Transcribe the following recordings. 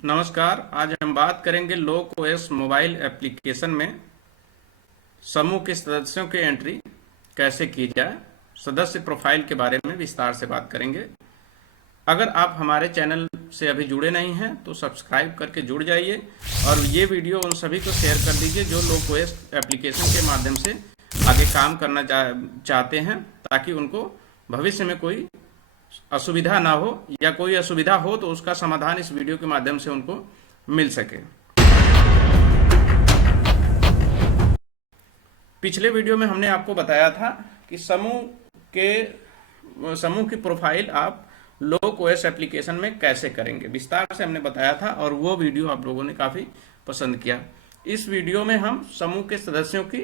नमस्कार। आज हम बात करेंगे लोक ओएस मोबाइल एप्लीकेशन में समूह के सदस्यों की एंट्री कैसे की जाए। सदस्य प्रोफाइल के बारे में विस्तार से बात करेंगे। अगर आप हमारे चैनल से अभी जुड़े नहीं हैं तो सब्सक्राइब करके जुड़ जाइए और ये वीडियो उन सभी को शेयर कर दीजिए जो लोक ओएस एप्लीकेशन के माध्यम से आगे काम करना चाहते हैं, ताकि उनको भविष्य में कोई असुविधा ना हो या कोई असुविधा हो तो उसका समाधान इस वीडियो के माध्यम से उनको मिल सके। पिछले वीडियो में हमने आपको बताया था कि समूह की प्रोफाइल आप लोक ओएस एप्लीकेशन में कैसे करेंगे, विस्तार से हमने बताया था और वो वीडियो आप लोगों ने काफी पसंद किया। इस वीडियो में हम समूह के सदस्यों की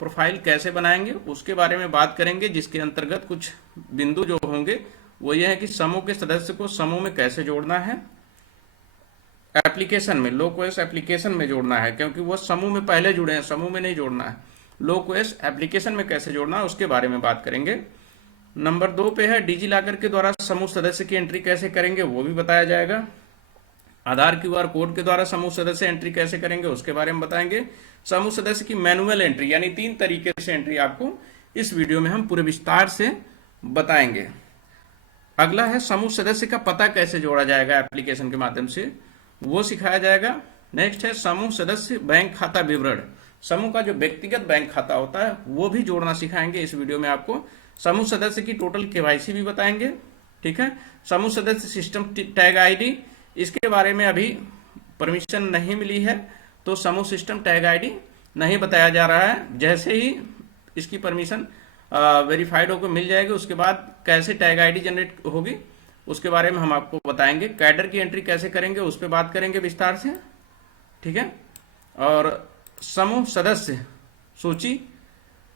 प्रोफाइल कैसे बनाएंगे उसके बारे में बात करेंगे, जिसके अंतर्गत कुछ बिंदु जो होंगे वो ये है कि समूह के सदस्य को समूह में कैसे जोड़ना है, एप्लीकेशन में लोक ओएस एप्लीकेशन में जोड़ना है, क्योंकि वो समूह में पहले जुड़े हैं, समूह में नहीं जोड़ना है। लोक ओएस एप्लीकेशन में कैसे जोड़ना है उसके बारे में बात करेंगे। नंबर 2 पे है डिजी लॉकर के द्वारा समूह सदस्य की एंट्री कैसे करेंगे, वो भी बताया जाएगा। आधार क्यूआर कोड के द्वारा समूह सदस्य एंट्री कैसे करेंगे उसके बारे में बताएंगे। समूह सदस्य की मैनुअल एंट्री, यानी 3 तरीके से एंट्री आपको इस वीडियो में हम पूरे विस्तार से बताएंगे। अगला है समूह सदस्य का पता कैसे जोड़ा जाएगा एप्लीकेशन के माध्यम से, वो सिखाया जाएगा। नेक्स्ट है समूह सदस्य बैंक खाता विवरण, समूह का जो व्यक्तिगत बैंक खाता होता है वो भी जोड़ना सिखाएंगे इस वीडियो में आपको। समूह सदस्य की टोटल केवाईसी भी बताएंगे, ठीक है। समूह सदस्य सिस्टम टैग आईडी, इसके बारे में अभी परमिशन नहीं मिली है तो समूह सिस्टम टैग आईडी नहीं बताया जा रहा है। जैसे ही इसकी परमिशन वेरीफाइड होकर मिल जाएगी उसके बाद कैसे टैग आईडी जनरेट होगी उसके बारे में हम आपको बताएंगे। कैडर की एंट्री कैसे करेंगे उस पर बात करेंगे विस्तार से, ठीक है। और समूह सदस्य सूची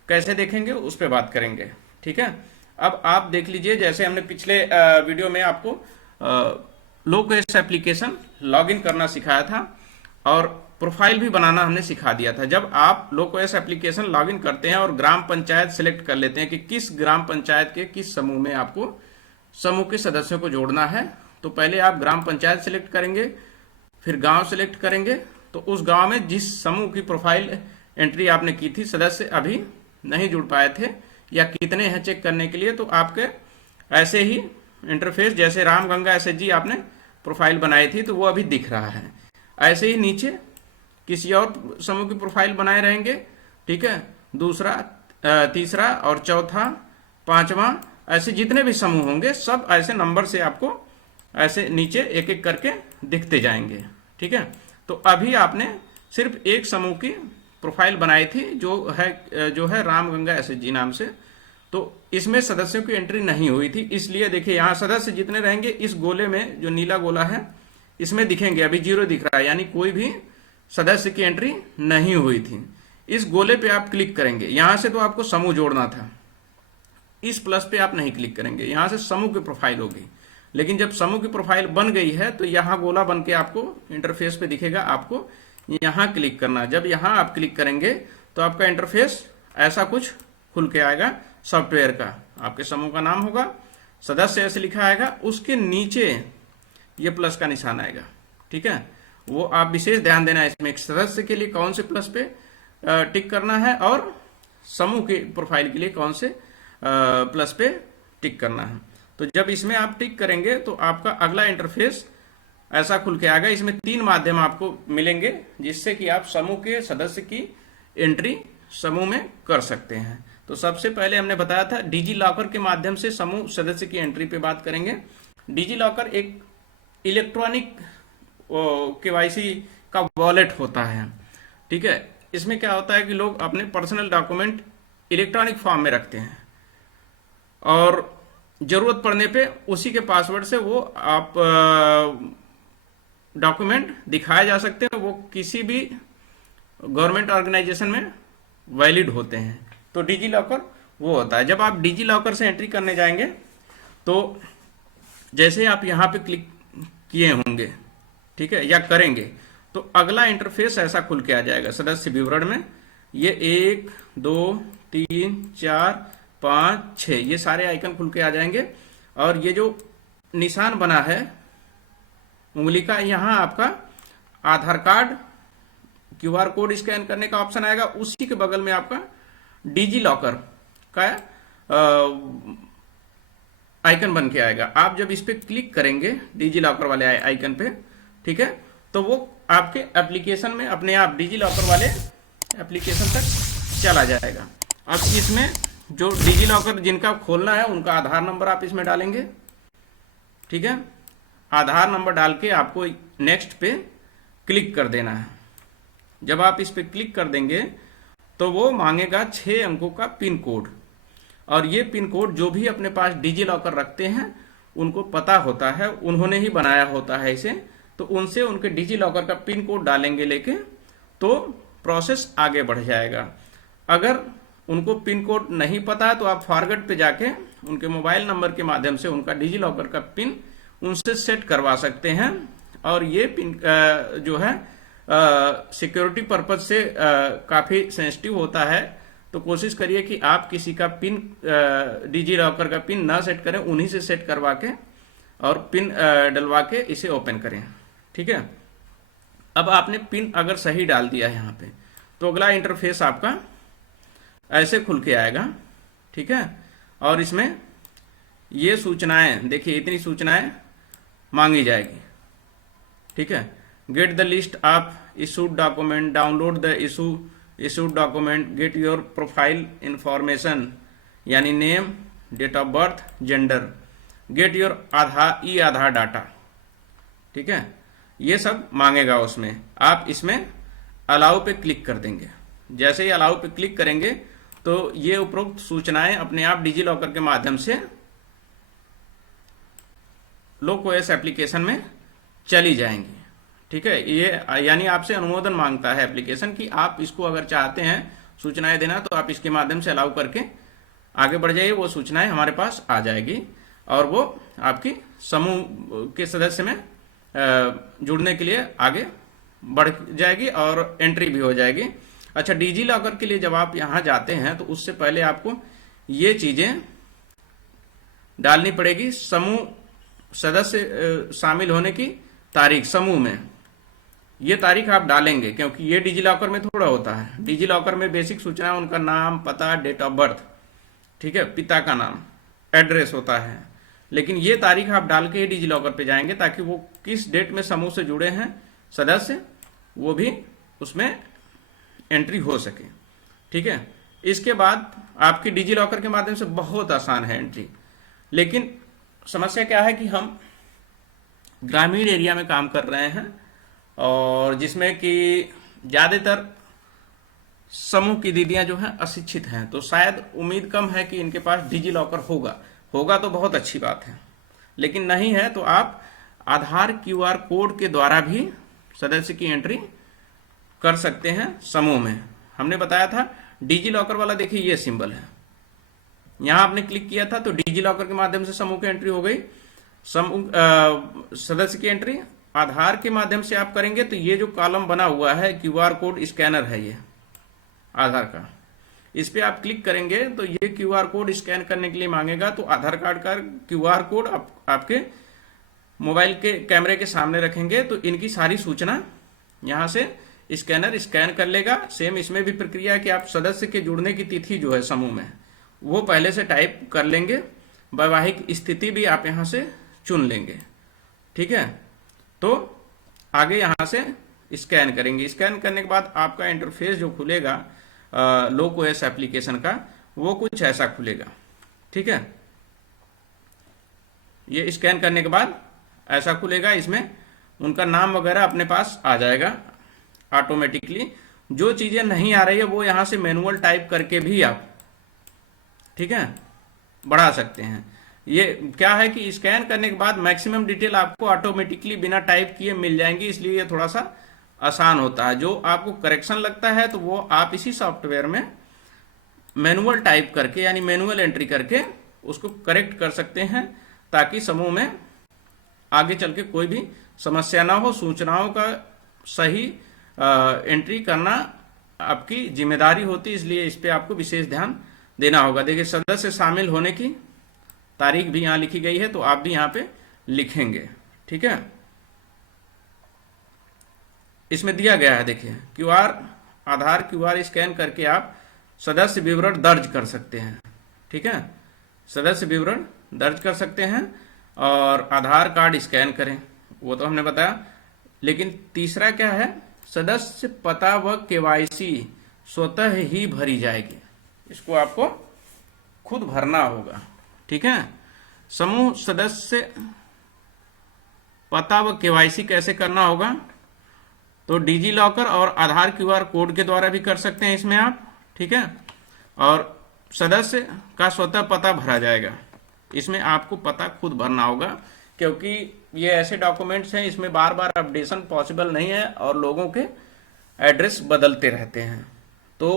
कैसे देखेंगे उस पर बात करेंगे, ठीक है। अब आप देख लीजिए, जैसे हमने पिछले वीडियो में आपको लोक ओएस एप्लीकेशन लॉगिन करना सिखाया था और प्रोफाइल भी बनाना हमने सिखा दिया था। जब आप लोक ओएस एप्लीकेशन लॉगिन करते हैं और ग्राम पंचायत सिलेक्ट कर लेते हैं कि किस ग्राम पंचायत के किस समूह में आपको समूह के सदस्यों को जोड़ना है, तो पहले आप ग्राम पंचायत सिलेक्ट करेंगे, फिर गांव सिलेक्ट करेंगे। तो उस गांव में जिस समूह की प्रोफाइल एंट्री आपने की थी, सदस्य अभी नहीं जुड़ पाए थे या कितने हैं चेक करने के लिए, तो आपके ऐसे ही इंटरफेस, जैसे रामगंगा एसएचजी आपने प्रोफाइल बनाई थी तो वो अभी दिख रहा है। ऐसे ही नीचे किसी और समूह की प्रोफाइल बनाए रहेंगे, ठीक है। दूसरा, तीसरा और चौथा, पांचवा, ऐसे जितने भी समूह होंगे सब ऐसे नंबर से आपको ऐसे नीचे एक एक करके दिखते जाएंगे, ठीक है। तो अभी आपने सिर्फ एक समूह की प्रोफाइल बनाई थी जो है रामगंगा एसएचजी नाम से, तो इसमें सदस्यों की एंट्री नहीं हुई थी। इसलिए देखिए यहाँ सदस्य जितने रहेंगे इस गोले में, जो नीला गोला है इसमें दिखेंगे, अभी 0 दिख रहा है, यानी कोई भी सदस्य की एंट्री नहीं हुई थी। इस गोले पे आप क्लिक करेंगे, यहां से तो आपको समूह जोड़ना था, इस प्लस पे आप नहीं क्लिक करेंगे, यहां से समूह की प्रोफाइल होगी। लेकिन जब समूह की प्रोफाइल बन गई है तो यहां गोला बन के आपको इंटरफेस पे दिखेगा, आपको यहां क्लिक करना। जब यहां आप क्लिक करेंगे तो आपका इंटरफेस ऐसा कुछ खुल के आएगा सॉफ्टवेयर का, आपके समूह का नाम होगा, सदस्य ऐसे लिखा आएगा, उसके नीचे ये प्लस का निशान आएगा, ठीक है। वो आप विशेष ध्यान देना है इसमें, एक सदस्य के लिए कौन से प्लस पे टिक करना है और समूह के प्रोफाइल के लिए कौन से प्लस पे टिक करना है। तो जब इसमें आप टिक करेंगे तो आपका अगला इंटरफेस ऐसा खुल के आएगा। इसमें 3 माध्यम आपको मिलेंगे जिससे कि आप समूह के सदस्य की एंट्री समूह में कर सकते हैं। तो सबसे पहले हमने बताया था डिजी लॉकर के माध्यम से समूह सदस्य की एंट्री पे बात करेंगे। डिजी लॉकर एक इलेक्ट्रॉनिक केवाईसी का वॉलेट होता है, ठीक है। इसमें क्या होता है कि लोग अपने पर्सनल डॉक्यूमेंट इलेक्ट्रॉनिक फॉर्म में रखते हैं और जरूरत पड़ने पे उसी के पासवर्ड से वो आप डॉक्यूमेंट दिखाए जा सकते हैं, वो किसी भी गवर्नमेंट ऑर्गेनाइजेशन में वैलिड होते हैं। तो डिजी लॉकर वो होता है। जब आप डिजी लॉकर से एंट्री करने जाएंगे तो जैसे आप यहाँ पे क्लिक किए होंगे, ठीक है, या करेंगे, तो अगला इंटरफेस ऐसा खुल के आ जाएगा सदस्य विवरण में। ये 1 2 3 4 5 6 ये सारे आइकन खुल के आ जाएंगे और ये जो निशान बना है उंगली का, यहाँ आपका आधार कार्ड क्यूआर कोड स्कैन करने का ऑप्शन आएगा, उसी के बगल में आपका डिजी लॉकर का आइकन बन के आएगा। आप जब इस पे क्लिक करेंगे डिजी लॉकर वाले आइकन पे, ठीक है, तो वो आपके एप्लीकेशन में अपने आप डिजी लॉकर वाले एप्लीकेशन तक चला जाएगा। अब इसमें जो डिजी लॉकर जिनका खोलना है उनका आधार नंबर आप इसमें डालेंगे, ठीक है। आधार नंबर डाल के आपको नेक्स्ट पे क्लिक कर देना है। जब आप इस पे क्लिक कर देंगे तो वो मांगेगा 6 अंकों का पिन कोड, और ये पिन कोड जो भी अपने पास डिजी लॉकर रखते हैं उनको पता होता है, उन्होंने ही बनाया होता है इसे, तो उनसे उनके डिजी लॉकर का पिन कोड डालेंगे लेके, तो प्रोसेस आगे बढ़ जाएगा। अगर उनको पिन कोड नहीं पता है तो आप फॉरगेट पे जाके उनके मोबाइल नंबर के माध्यम से उनका डिजी लॉकर का पिन उनसे सेट करवा सकते हैं। और ये पिन जो है सिक्योरिटी पर्पज से काफ़ी सेंसिटिव होता है, तो कोशिश करिए कि आप किसी का पिन डिजी लॉकर का पिन ना सेट करें, उन्हीं से सेट करवा के और पिन डलवा के इसे ओपन करें, ठीक है। अब आपने पिन अगर सही डाल दिया है यहाँ पे, तो अगला इंटरफेस आपका ऐसे खुल के आएगा, ठीक है। और इसमें ये सूचनाएं देखिए, इतनी सूचनाएं मांगी जाएगी, ठीक है। Get the list of issued document, download the issued document, get your profile information यानी name, date of birth, gender, get your Aadhaar data, ठीक है। ये सब मांगेगा उसमें। आप इसमें अलाउ पे क्लिक कर देंगे। जैसे ही अलाउ पे क्लिक करेंगे तो ये उपरोक्त सूचनाएं अपने आप डिजी लॉकर के माध्यम से लोकओएस एप्लीकेशन में चली जाएंगी, ठीक है। ये यानी आपसे अनुमोदन मांगता है एप्लीकेशन कि आप इसको अगर चाहते हैं सूचनाएं देना तो आप इसके माध्यम से अलाउ करके आगे बढ़ जाइए, वो सूचनाएं हमारे पास आ जाएगी और वो आपकी समूह के सदस्य में जुड़ने के लिए आगे बढ़ जाएगी और एंट्री भी हो जाएगी। अच्छा, डिजी लॉकर के लिए जब आप यहां जाते हैं तो उससे पहले आपको ये चीजें डालनी पड़ेगी। समूह सदस्य शामिल होने की तारीख, समूह में ये तारीख आप डालेंगे, क्योंकि ये डिजी लॉकर में थोड़ा होता है। डिजी लॉकर में बेसिक सूचना उनका नाम, पता, डेट ऑफ बर्थ, ठीक है, पिता का नाम, एड्रेस होता है, लेकिन ये तारीख आप डाल के डिजी लॉकर पे जाएंगे ताकि वो किस डेट में समूह से जुड़े हैं सदस्य, वो भी उसमें एंट्री हो सके, ठीक है। इसके बाद आपकी डिजी लॉकर के माध्यम से बहुत आसान है एंट्री, लेकिन समस्या क्या है कि हम ग्रामीण एरिया में काम कर रहे हैं और जिसमें कि ज़्यादातर समूह की दीदियां जो हैं अशिक्षित हैं, तो शायद उम्मीद कम है कि इनके पास डिजी लॉकर होगा तो बहुत अच्छी बात है, लेकिन नहीं है तो आप आधार क्यूआर कोड के द्वारा भी सदस्य की एंट्री कर सकते हैं समूह में। हमने बताया था डिजी लॉकर वाला, देखिए ये सिंबल है, यहां आपने क्लिक किया था तो डिजी लॉकर के माध्यम से समूह की एंट्री हो गई। समूह सदस्य की एंट्री आधार के माध्यम से आप करेंगे तो ये जो कॉलम बना हुआ है क्यूआर कोड स्कैनर है ये आधार का, इस पे आप क्लिक करेंगे तो ये क्यूआर कोड स्कैन करने के लिए मांगेगा। तो आधार कार्ड का क्यूआर कोड आपके मोबाइल के कैमरे के सामने रखेंगे तो इनकी सारी सूचना यहां से स्कैनर स्कैन कर लेगा। सेम इसमें भी प्रक्रिया है कि आप सदस्य के जुड़ने की तिथि जो है समूह में वो पहले से टाइप कर लेंगे, वैवाहिक स्थिति भी आप यहां से चुन लेंगे, ठीक है। तो आगे यहां से स्कैन करेंगे। स्कैन करने के बाद आपका इंटरफेस जो खुलेगा लोकओएस एप्लीकेशन का, वो कुछ ऐसा खुलेगा, ठीक है। ये स्कैन करने के बाद ऐसा खुलेगा, इसमें उनका नाम वगैरह अपने पास आ जाएगा ऑटोमेटिकली। जो चीजें नहीं आ रही है वो यहां से मैनुअल टाइप करके भी आप, ठीक है, बढ़ा सकते हैं। ये क्या है कि स्कैन करने के बाद मैक्सिमम डिटेल आपको ऑटोमेटिकली बिना टाइप किए मिल जाएंगी, इसलिए ये थोड़ा सा आसान होता है। जो आपको करेक्शन लगता है तो वो आप इसी सॉफ्टवेयर में मैनुअल टाइप करके यानी मैनुअल एंट्री करके उसको करेक्ट कर सकते हैं, ताकि समूह में आगे चल के कोई भी समस्या ना हो। सूचनाओं का सही एंट्री करना आपकी जिम्मेदारी होती है, इसलिए इस पे आपको विशेष ध्यान देना होगा। देखिए सदस्य शामिल होने की तारीख भी यहाँ लिखी गई है, तो आप भी यहाँ पे लिखेंगे, ठीक है। इसमें दिया गया है, देखिए क्यूआर, आधार क्यूआर स्कैन करके आप सदस्य विवरण दर्ज कर सकते हैं। ठीक है, सदस्य विवरण दर्ज कर सकते हैं और आधार कार्ड स्कैन करें, वो तो हमने बताया। लेकिन तीसरा क्या है, सदस्य पता व केवाईसी स्वतः ही भरी जाएगी, इसको आपको खुद भरना होगा। ठीक है, समूह सदस्य पता व केवाईसी कैसे करना होगा, तो डिजी लॉकर और आधार क्यूआर कोड के द्वारा भी कर सकते हैं इसमें आप। ठीक है, और सदस्य का स्वतः पता भरा जाएगा, इसमें आपको पता खुद भरना होगा, क्योंकि ये ऐसे डॉक्यूमेंट्स हैं इसमें बार बार अपडेशन पॉसिबल नहीं है और लोगों के एड्रेस बदलते रहते हैं। तो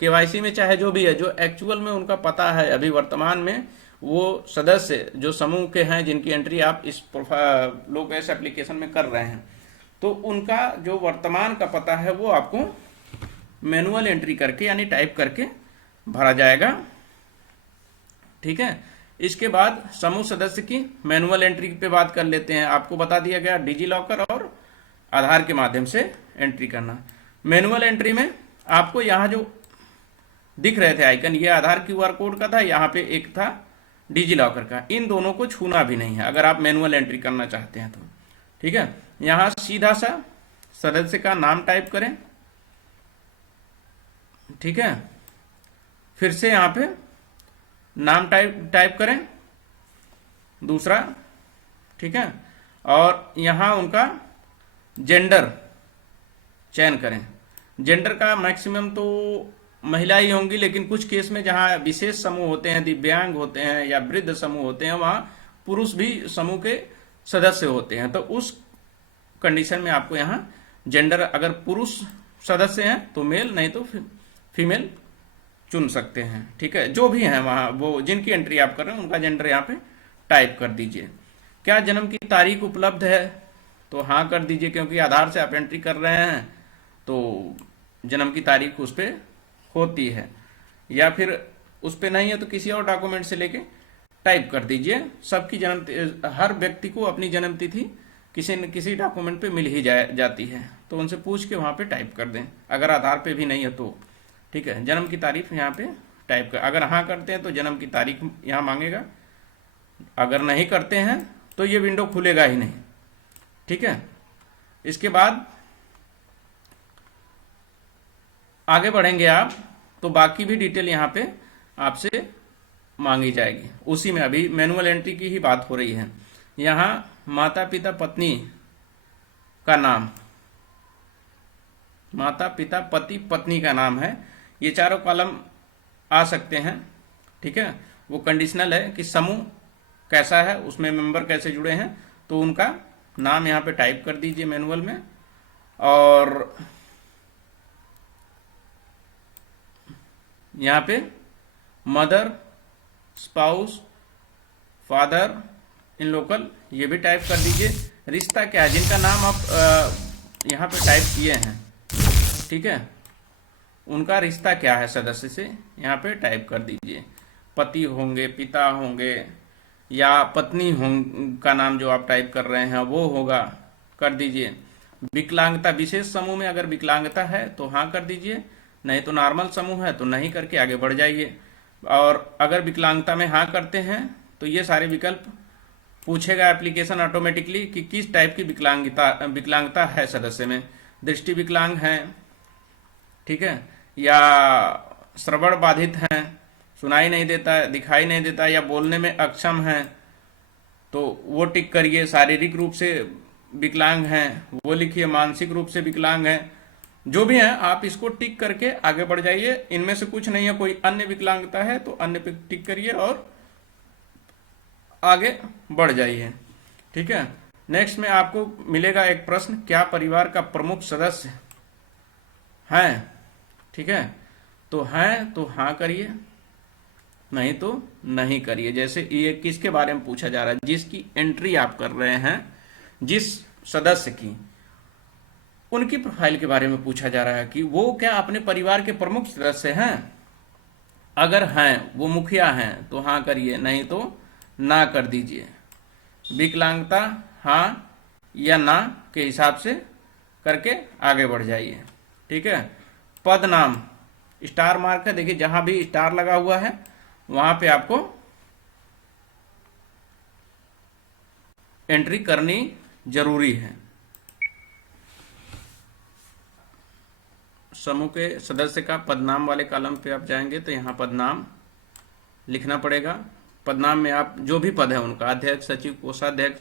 केवाईसी में चाहे जो भी है, जो एक्चुअल में उनका पता है अभी वर्तमान में, वो सदस्य जो समूह के हैं जिनकी एंट्री आप इस लोकेश एप्लीकेशन में कर रहे हैं, तो उनका जो वर्तमान का पता है वो आपको मैनुअल एंट्री करके यानी टाइप करके भरा जाएगा। ठीक है, इसके बाद समूह सदस्य की मैनुअल एंट्री पे बात कर लेते हैं। आपको बता दिया गया डिजी लॉकर और आधार के माध्यम से एंट्री करना। मैनुअल एंट्री में आपको यहाँ जो दिख रहे थे आइकन, ये आधार क्यूआर कोड का था, यहाँ पे एक था डिजी लॉकर का, इन दोनों को छूना भी नहीं है अगर आप मैनुअल एंट्री करना चाहते हैं तो। ठीक है, यहाँ सीधा सा सदस्य का नाम टाइप करें। ठीक है, फिर से यहाँ पे नाम टाइप करें दूसरा। ठीक है, और यहाँ उनका जेंडर चयन करें। जेंडर का मैक्सिमम तो महिला ही होंगी, लेकिन कुछ केस में जहाँ विशेष समूह होते हैं, दिव्यांग होते हैं या वृद्ध समूह होते हैं, वहाँ पुरुष भी समूह के सदस्य होते हैं, तो उस कंडीशन में आपको यहाँ जेंडर, अगर पुरुष सदस्य हैं तो मेल, नहीं तो फीमेल चुन सकते हैं। ठीक है, जो भी हैं वहाँ वो जिनकी एंट्री आप कर रहे हैं उनका जेंडर यहाँ पे टाइप कर दीजिए। क्या जन्म की तारीख उपलब्ध है, तो हाँ कर दीजिए, क्योंकि आधार से आप एंट्री कर रहे हैं तो जन्म की तारीख उस पर होती है, या फिर उस पर नहीं है तो किसी और डॉक्यूमेंट से लेके टाइप कर दीजिए। सबकी हर व्यक्ति को अपनी जन्म तिथि किसी न किसी डॉक्यूमेंट पे मिल ही जाती है, तो उनसे पूछ के वहाँ पे टाइप कर दें, अगर आधार पे भी नहीं है तो। ठीक है, जन्म की तारीख यहाँ पे टाइप कर, अगर हाँ करते हैं तो जन्म की तारीख यहाँ मांगेगा, अगर नहीं करते हैं तो ये विंडो खुलेगा ही नहीं। ठीक है, इसके बाद आगे बढ़ेंगे आप तो बाकी भी डिटेल यहाँ पे आपसे मांगी जाएगी। उसी में अभी मैनुअल एंट्री की ही बात हो रही है। यहाँ माता पिता पत्नी का नाम, माता पिता पति पत्नी का नाम है, ये चारों कॉलम आ सकते हैं। ठीक है, वो कंडीशनल है कि समूह कैसा है, उसमें मेंबर कैसे जुड़े हैं, तो उनका नाम यहाँ पे टाइप कर दीजिए मैनुअल में। और यहाँ पे mother, spouse, father in local ये भी टाइप कर दीजिए। रिश्ता क्या है, जिनका नाम आप यहाँ पे टाइप किए हैं, ठीक है, उनका रिश्ता क्या है सदस्य से, यहाँ पे टाइप कर दीजिए। पति होंगे, पिता होंगे, या पत्नी का नाम जो आप टाइप कर रहे हैं वो होगा, कर दीजिए। विकलांगता, विशेष समूह में अगर विकलांगता है तो हाँ कर दीजिए, नहीं तो नॉर्मल समूह है तो नहीं करके आगे बढ़ जाइए। और अगर विकलांगता में हाँ करते हैं तो ये सारे विकल्प पूछेगा एप्लीकेशन ऑटोमेटिकली कि किस टाइप की विकलांगता है सदस्य में, दृष्टि विकलांग हैं, ठीक है, या श्रवण बाधित हैं, सुनाई नहीं देता, दिखाई नहीं देता, या बोलने में अक्षम हैं, तो वो टिक करिए। शारीरिक रूप से विकलांग हैं वो लिखिए, मानसिक रूप से विकलांग हैं, जो भी हैं आप इसको टिक करके आगे बढ़ जाइए। इनमें से कुछ नहीं है, कोई अन्य विकलांगता है तो अन्य पे टिक करिए और आगे बढ़ जाइए। ठीक है, नेक्स्ट में आपको मिलेगा एक प्रश्न, क्या परिवार का प्रमुख सदस्य है, ठीक है, तो हैं तो हाँ करिए, नहीं तो नहीं करिए। जैसे ये किसके बारे में पूछा जा रहा है, जिसकी एंट्री आप कर रहे हैं, जिस सदस्य की, उनकी प्रोफाइल के बारे में पूछा जा रहा है कि वो क्या अपने परिवार के प्रमुख सदस्य हैं। अगर हैं, वो मुखिया हैं तो हाँ करिए, नहीं तो ना कर दीजिए। विकलांगता हाँ या ना के हिसाब से करके आगे बढ़ जाइए। ठीक है, पद नाम स्टार मार्क है, देखिए जहां भी स्टार लगा हुआ है वहां पे आपको एंट्री करनी जरूरी है। समूह के सदस्य का पदनाम वाले कॉलम पे आप जाएंगे तो यहाँ पदनाम लिखना पड़ेगा। पदनाम में आप जो भी पद है उनका, अध्यक्ष, सचिव, कोषाध्यक्ष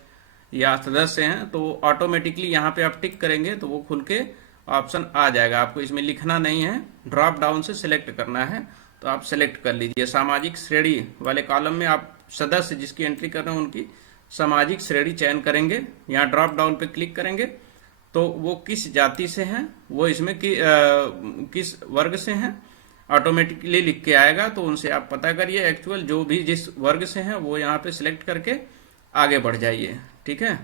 या सदस्य हैं, तो ऑटोमेटिकली यहाँ पे आप टिक करेंगे तो वो खुल के ऑप्शन आ जाएगा। आपको इसमें लिखना नहीं है, ड्रॉप डाउन से सिलेक्ट करना है, तो आप सिलेक्ट कर लीजिए। सामाजिक श्रेणी वाले कॉलम में आप सदस्य जिसकी एंट्री कर रहे हैं उनकी सामाजिक श्रेणी चयन करेंगे। यहाँ ड्रॉप डाउन पे क्लिक करेंगे तो वो किस जाति से हैं, वो इसमें किस वर्ग से हैं, ऑटोमेटिकली लिख के आएगा। तो उनसे आप पता करिए एक्चुअल जो भी जिस वर्ग से हैं वो यहाँ पे सिलेक्ट करके आगे बढ़ जाइए। ठीक है,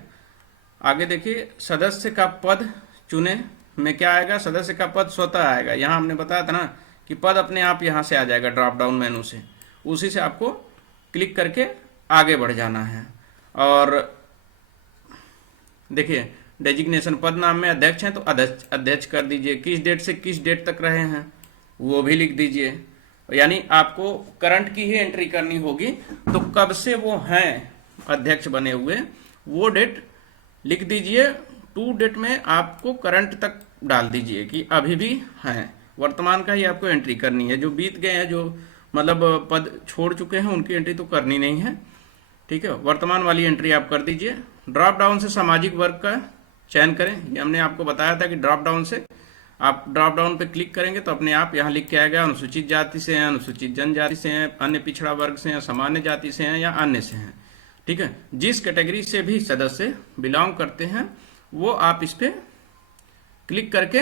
आगे देखिए सदस्य का पद चुने में क्या आएगा, सदस्य का पद स्वतः आएगा। यहाँ हमने बताया था ना कि पद अपने आप यहाँ से आ जाएगा ड्रॉप डाउन मेनू से, उसी से आपको क्लिक करके आगे बढ़ जाना है। और देखिए डेजिग्नेशन पद नाम में अध्यक्ष हैं तो अध्यक्ष कर दीजिए। किस डेट से किस डेट तक रहे हैं वो भी लिख दीजिए, यानी आपको करंट की ही एंट्री करनी होगी, तो कब से वो हैं अध्यक्ष बने हुए वो डेट लिख दीजिए। टू डेट में आपको करंट तक डाल दीजिए कि अभी भी हैं, वर्तमान का ही आपको एंट्री करनी है। जो बीत गए हैं, जो मतलब पद छोड़ चुके हैं, उनकी एंट्री तो करनी नहीं है। ठीक है, वर्तमान वाली एंट्री आप कर दीजिए। ड्रॉप डाउन से सामाजिक वर्ग का चयन करें, ये हमने आपको बताया था कि ड्रॉप डाउन से आप ड्रॉप डाउन पे क्लिक करेंगे तो अपने आप यहाँ लिख के आएगा अनुसूचित जाति से हैं, अनुसूचित जनजाति से हैं, अन्य पिछड़ा वर्ग से हैं, सामान्य जाति से हैं या अन्य से हैं। ठीक है, जिस कैटेगरी से भी सदस्य बिलोंग करते हैं वो आप इस पे क्लिक करके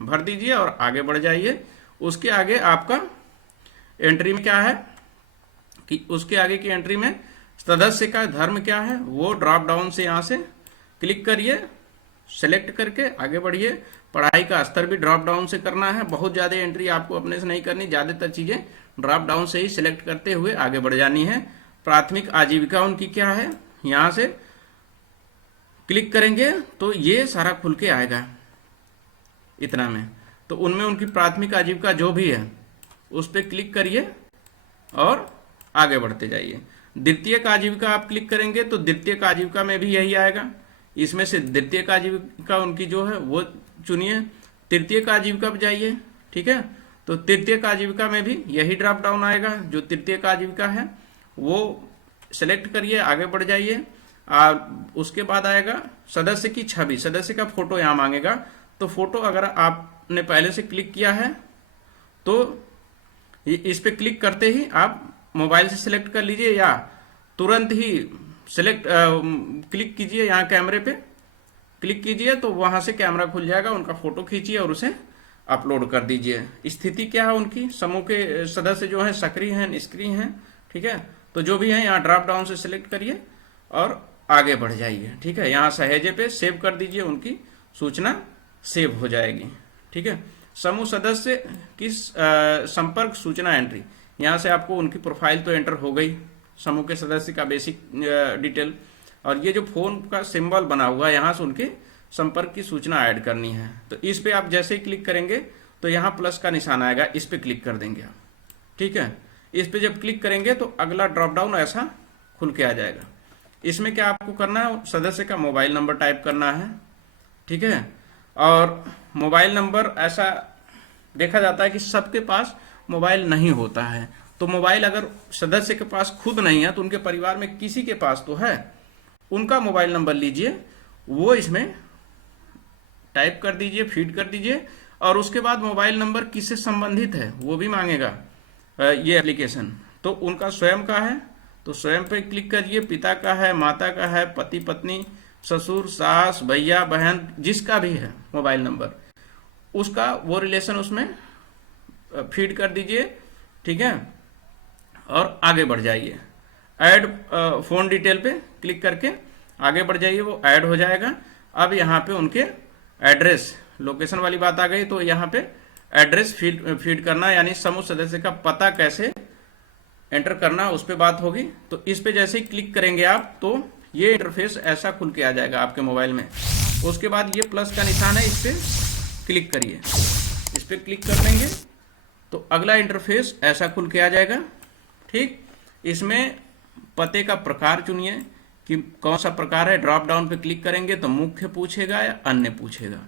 भर दीजिए और आगे बढ़ जाइए। उसके आगे आपका एंट्री में क्या है कि उसके आगे की एंट्री में सदस्य का धर्म क्या है वो ड्रॉप डाउन से यहाँ से क्लिक करिए, सेलेक्ट करके आगे बढ़िए। पढ़ाई का स्तर भी ड्रॉप डाउन से करना है, बहुत ज़्यादा एंट्री आपको अपने से नहीं करनी, ज़्यादातर चीज़ें ड्रॉप डाउन से ही सिलेक्ट करते हुए आगे बढ़ जानी है। प्राथमिक आजीविका उनकी क्या है, यहाँ से क्लिक करेंगे तो ये सारा खुल के आएगा इतना में, तो उनमें उनकी प्राथमिक आजीविका जो भी है उस पर क्लिक करिए और आगे बढ़ते जाइए। द्वितीयक आजीविका आप क्लिक करेंगे तो द्वितीयक आजीविका में भी यही आएगा, इसमें से द्वितीयक आजीविका उनकी जो है वो चुनिए। तृतीयक आजीविका पे जाइए। ठीक है, तो तृतीयक आजीविका में भी यही ड्रॉप डाउन आएगा, जो तृतीयक आजीविका है वो सिलेक्ट करिए, आगे बढ़ जाइए। उसके बाद आएगा सदस्य की छवि, सदस्य का फोटो यहाँ मांगेगा, तो फोटो अगर आपने पहले से क्लिक किया है तो इस पे क्लिक करते ही आप मोबाइल से सिलेक्ट कर लीजिए या तुरंत ही क्लिक कीजिए, यहाँ कैमरे पे क्लिक कीजिए तो वहां से कैमरा खुल जाएगा, उनका फोटो खींचिए और उसे अपलोड कर दीजिए। स्थिति क्या है उनकी, समूह के सदस्य जो है सक्रिय हैं, निष्क्रिय हैं। ठीक है, तो जो भी है यहाँ ड्रॉप डाउन से सिलेक्ट करिए और आगे बढ़ जाइए। ठीक है, यहाँ सहेजे पे सेव कर दीजिए, उनकी सूचना सेव हो जाएगी। ठीक है, समूह सदस्य की संपर्क सूचना एंट्री, यहाँ से आपको उनकी प्रोफाइल तो एंटर हो गई, समूह के सदस्य का बेसिक डिटेल, और ये जो फोन का सिंबल बना हुआ है यहाँ से उनके संपर्क की सूचना ऐड करनी है। तो इस पे आप जैसे ही क्लिक करेंगे तो यहाँ प्लस का निशान आएगा, इस पे क्लिक कर देंगे आप। ठीक है, इस पे जब क्लिक करेंगे तो अगला ड्रॉप डाउन ऐसा खुल के आ जाएगा। इसमें क्या आपको करना है, सदस्य का मोबाइल नंबर टाइप करना है। ठीक है, और मोबाइल नंबर ऐसा देखा जाता है कि सबके पास मोबाइल नहीं होता है, तो मोबाइल अगर सदस्य के पास खुद नहीं है तो उनके परिवार में किसी के पास तो है, उनका मोबाइल नंबर लीजिए, वो इसमें टाइप कर दीजिए, फीड कर दीजिए, और उसके बाद मोबाइल नंबर किससे संबंधित है वो भी मांगेगा ये एप्लीकेशन। तो उनका स्वयं का है तो स्वयं पे क्लिक करिए, पिता का है, माता का है, पति पत्नी, ससुर सास, भैया बहन, जिसका भी है मोबाइल नंबर, उसका वो रिलेशन उसमें फीड कर दीजिए। ठीक है, और आगे बढ़ जाइए। ऐड फोन डिटेल पे क्लिक करके आगे बढ़ जाइए, वो ऐड हो जाएगा। अब यहाँ पे उनके एड्रेस, लोकेशन वाली बात आ गई, तो यहाँ पे एड्रेस फीड करना, यानी समूह सदस्य का पता कैसे एंटर करना उस पर बात होगी। तो इस पे जैसे ही क्लिक करेंगे आप तो ये इंटरफेस ऐसा खुल के आ जाएगा आपके मोबाइल में। उसके बाद ये प्लस का निशान है, इस पर क्लिक करिए। इस पर क्लिक कर देंगे तो अगला इंटरफेस ऐसा खुल के आ जाएगा। ठीक, इसमें पते का प्रकार चुनिए कि कौन सा प्रकार है। ड्रॉप डाउन पे क्लिक करेंगे तो मुख्य पूछेगा या अन्य पूछेगा।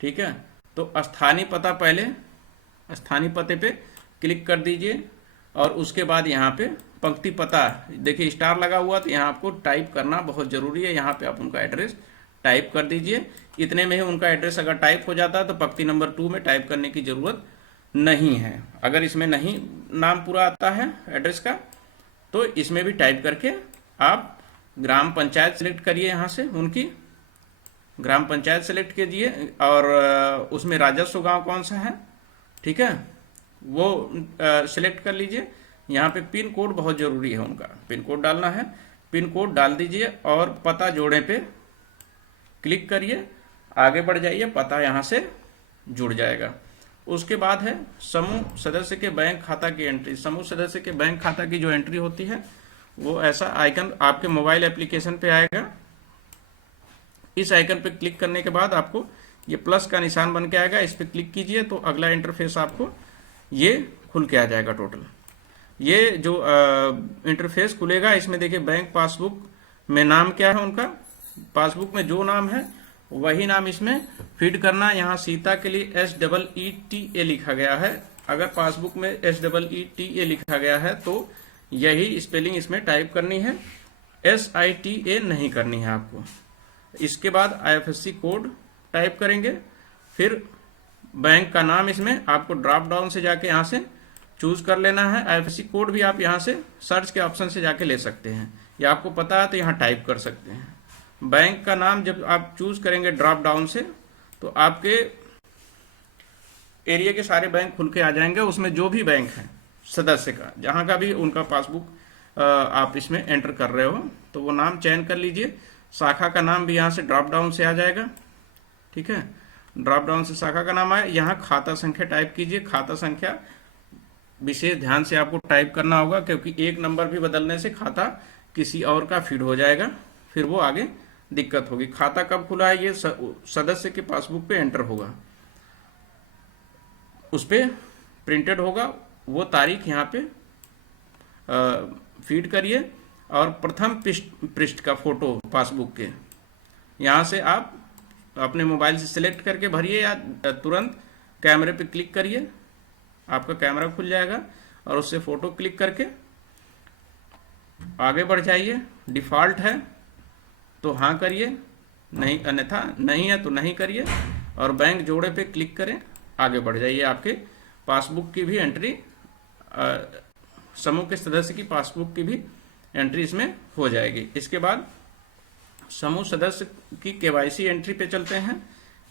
ठीक है, तो स्थानीय पता, पहले स्थानीय पते पे क्लिक कर दीजिए और उसके बाद यहाँ पे पंक्ति पता, देखिए स्टार लगा हुआ, तो यहाँ आपको टाइप करना बहुत जरूरी है। यहाँ पे आप उनका एड्रेस टाइप कर दीजिए। इतने में ही उनका एड्रेस अगर टाइप हो जाता है तो पंक्ति नंबर 2 में टाइप करने की जरूरत नहीं है। अगर इसमें नहीं नाम पूरा आता है एड्रेस का तो इसमें भी टाइप करके आप ग्राम पंचायत सेलेक्ट करिए। यहाँ से उनकी ग्राम पंचायत सेलेक्ट कीजिए और उसमें राजस्व गांव कौन सा है, ठीक है, वो सिलेक्ट कर लीजिए। यहाँ पे पिन कोड बहुत जरूरी है, उनका पिन कोड डालना है। पिन कोड डाल दीजिए और पता जोड़े पे क्लिक करिए, आगे बढ़ जाइए, पता यहाँ से जुड़ जाएगा। उसके बाद है समूह सदस्य के बैंक खाता की एंट्री। समूह सदस्य के बैंक खाता की जो एंट्री होती है वो ऐसा आइकन आपके मोबाइल एप्लीकेशन पे आएगा। इस आइकन पे क्लिक करने के बाद आपको ये प्लस का निशान बन के आएगा, इस पे क्लिक कीजिए तो अगला इंटरफेस आपको ये खुल के आ जाएगा। टोटल ये जो इंटरफेस खुलेगा, इसमें देखिए बैंक पासबुक में नाम क्या है उनका, पासबुक में जो नाम है वही नाम इसमें फीड करना। यहाँ सीता के लिए SEETA लिखा गया है। अगर पासबुक में SEETA लिखा गया है तो यही स्पेलिंग इसमें टाइप करनी है, SITA नहीं करनी है आपको। इसके बाद IFSC कोड टाइप करेंगे, फिर बैंक का नाम इसमें आपको ड्रॉप डाउन से जाके यहाँ से चूज कर लेना है। IFSC कोड भी आप यहाँ से सर्च के ऑप्शन से जाके ले सकते हैं, या आपको पता है तो यहाँ टाइप कर सकते हैं। बैंक का नाम जब आप चूज करेंगे ड्रॉप डाउन से तो आपके एरिया के सारे बैंक खुल के आ जाएंगे। उसमें जो भी बैंक है सदस्य का, जहां का भी उनका पासबुक आप इसमें एंटर कर रहे हो तो वो नाम चयन कर लीजिए। शाखा का नाम भी यहाँ से ड्रॉप डाउन से आ जाएगा। ठीक है, ड्रॉप डाउन से शाखा का नाम आए। यहाँ खाता संख्या टाइप कीजिए। खाता संख्या विशेष ध्यान से आपको टाइप करना होगा, क्योंकि एक नंबर भी बदलने से खाता किसी और का फीड हो जाएगा, फिर वो आगे दिक्कत होगी। खाता कब खुला है ये सदस्य के पासबुक पे एंटर होगा, उस पे प्रिंटेड होगा, वो तारीख यहाँ पे फीड करिए और प्रथम पृष्ठ का फोटो पासबुक के यहाँ से आप अपने मोबाइल से सिलेक्ट करके भरिए, या तुरंत कैमरे पे क्लिक करिए, आपका कैमरा खुल जाएगा और उससे फोटो क्लिक करके आगे बढ़ जाइए। डिफॉल्ट है तो हाँ करिए, नहीं अन्यथा नहीं है तो नहीं करिए, और बैंक जोड़े पे क्लिक करें, आगे बढ़ जाइए। आपके पासबुक की भी एंट्री, समूह के सदस्य की पासबुक की भी एंट्री इसमें हो जाएगी। इसके बाद समूह सदस्य की KYC एंट्री पे चलते हैं।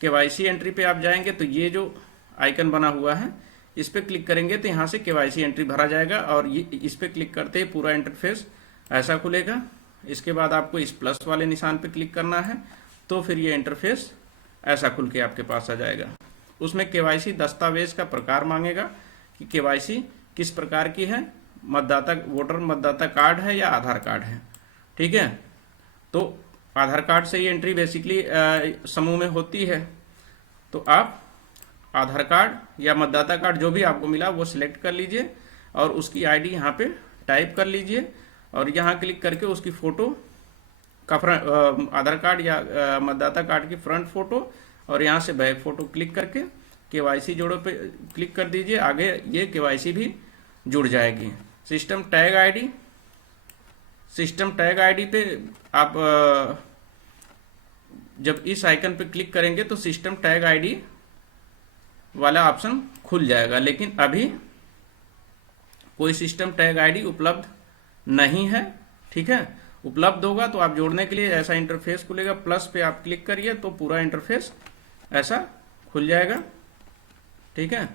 KYC एंट्री पे आप जाएंगे तो ये जो आइकन बना हुआ है इस पे क्लिक करेंगे तो यहाँ से KYC एंट्री भरा जाएगा, और ये इस पे क्लिक करते ही पूरा इंटरफेस ऐसा खुलेगा। इसके बाद आपको इस प्लस वाले निशान पे क्लिक करना है तो फिर ये इंटरफेस ऐसा खुल के आपके पास आ जाएगा। उसमें KYC दस्तावेज का प्रकार मांगेगा कि KYC किस प्रकार की है, मतदाता वोटर मतदाता कार्ड है या आधार कार्ड है। ठीक है, तो आधार कार्ड से ये एंट्री बेसिकली समूह में होती है, तो आप आधार कार्ड या मतदाता कार्ड जो भी आपको मिला वो सिलेक्ट कर लीजिए और उसकी ID यहाँ पे टाइप कर लीजिए, और यहाँ क्लिक करके उसकी फोटो का आधार कार्ड या मतदाता कार्ड की फ्रंट फोटो और यहाँ से बैक फोटो क्लिक करके KYC जोड़ो पे क्लिक कर दीजिए। आगे ये KYC भी जुड़ जाएगी। सिस्टम टैग आईडी पे आप जब इस आइकन पे क्लिक करेंगे तो सिस्टम टैग आईडी वाला ऑप्शन खुल जाएगा, लेकिन अभी कोई सिस्टम टैग आईडी उपलब्ध नहीं है। ठीक है, उपलब्ध होगा तो आप जोड़ने के लिए ऐसा इंटरफेस खुलेगा। प्लस पे आप क्लिक करिए तो पूरा इंटरफेस ऐसा खुल जाएगा। ठीक है,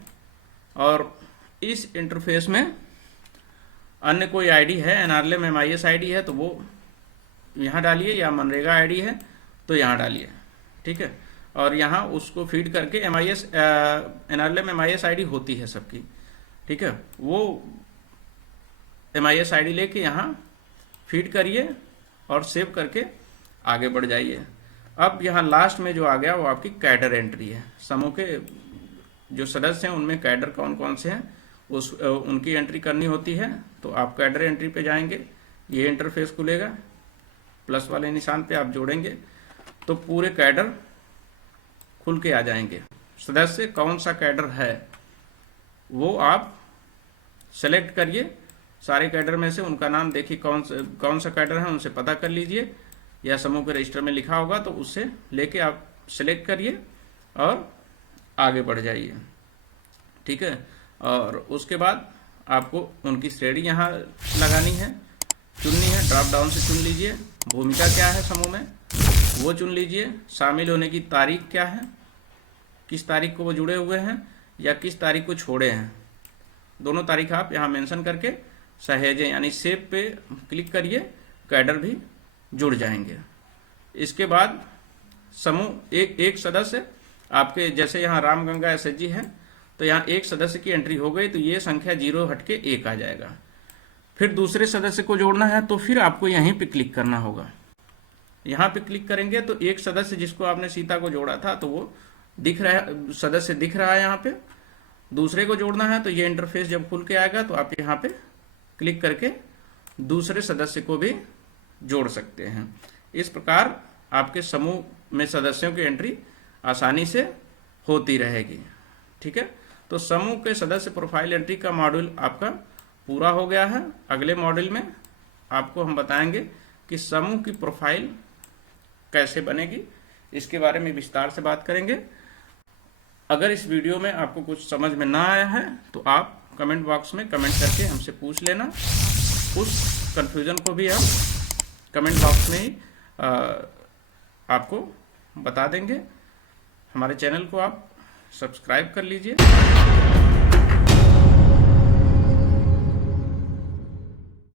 और इस इंटरफेस में अन्य कोई आईडी है, NRLM MIS आईडी है तो वो यहाँ डालिए, या मनरेगा आईडी है तो यहाँ डालिए। ठीक है, और यहाँ उसको फीड करके NRLM MIS आईडी होती है सबकी। ठीक है, वो MIS आईडी लेके यहाँ फीड करिए और सेव करके आगे बढ़ जाइए। अब यहाँ लास्ट में जो आ गया वो आपकी कैडर एंट्री है। समूह के जो सदस्य हैं उनमें कैडर कौन कौन से हैं उनकी एंट्री करनी होती है। तो आप कैडर एंट्री पे जाएंगे, ये इंटरफेस खुलेगा, प्लस वाले निशान पे आप जोड़ेंगे तो पूरे कैडर खुल के आ जाएंगे। सदस्य कौन सा कैडर है वो आप सेलेक्ट करिए, सारे कैडर में से उनका नाम देखिए कौन सा कैडर है उनसे पता कर लीजिए, या समूह के रजिस्टर में लिखा होगा तो उससे लेके आप सेलेक्ट करिए और आगे बढ़ जाइए। ठीक है, और उसके बाद आपको उनकी श्रेणी यहाँ लगानी है, चुननी है, ड्रॉप डाउन से चुन लीजिए। भूमिका क्या है समूह में वो चुन लीजिए। शामिल होने की तारीख क्या है, किस तारीख को वो जुड़े हुए हैं या किस तारीख को छोड़े हैं, दोनों तारीख आप यहाँ मेंशन करके सहेजें यानी सेव पे क्लिक करिए, कैडर भी जुड़ जाएंगे। इसके बाद समूह एक सदस्य आपके, जैसे यहाँ रामगंगा SHG है तो यहाँ एक सदस्य की एंट्री हो गई तो ये संख्या 0 हटके 1 आ जाएगा। फिर दूसरे सदस्य को जोड़ना है तो फिर आपको यहीं पे क्लिक करना होगा। यहाँ पे क्लिक करेंगे तो एक सदस्य जिसको आपने सीता को जोड़ा था तो वो दिख रहा है, सदस्य दिख रहा है यहाँ पे। दूसरे को जोड़ना है तो ये इंटरफेस जब खुल के आएगा तो आप यहाँ पे क्लिक करके दूसरे सदस्य को भी जोड़ सकते हैं। इस प्रकार आपके समूह में सदस्यों की एंट्री आसानी से होती रहेगी। ठीक है, तो समूह के सदस्य प्रोफाइल एंट्री का मॉड्यूल आपका पूरा हो गया है। अगले मॉड्यूल में आपको हम बताएंगे कि समूह की प्रोफाइल कैसे बनेगी, इसके बारे में विस्तार से बात करेंगे। अगर इस वीडियो में आपको कुछ समझ में ना आया है तो आप कमेंट बॉक्स में कमेंट करके हमसे पूछ लेना, उस कन्फ्यूजन को भी हम कमेंट बॉक्स में ही आपको बता देंगे। हमारे चैनल को आप सब्सक्राइब कर लीजिए।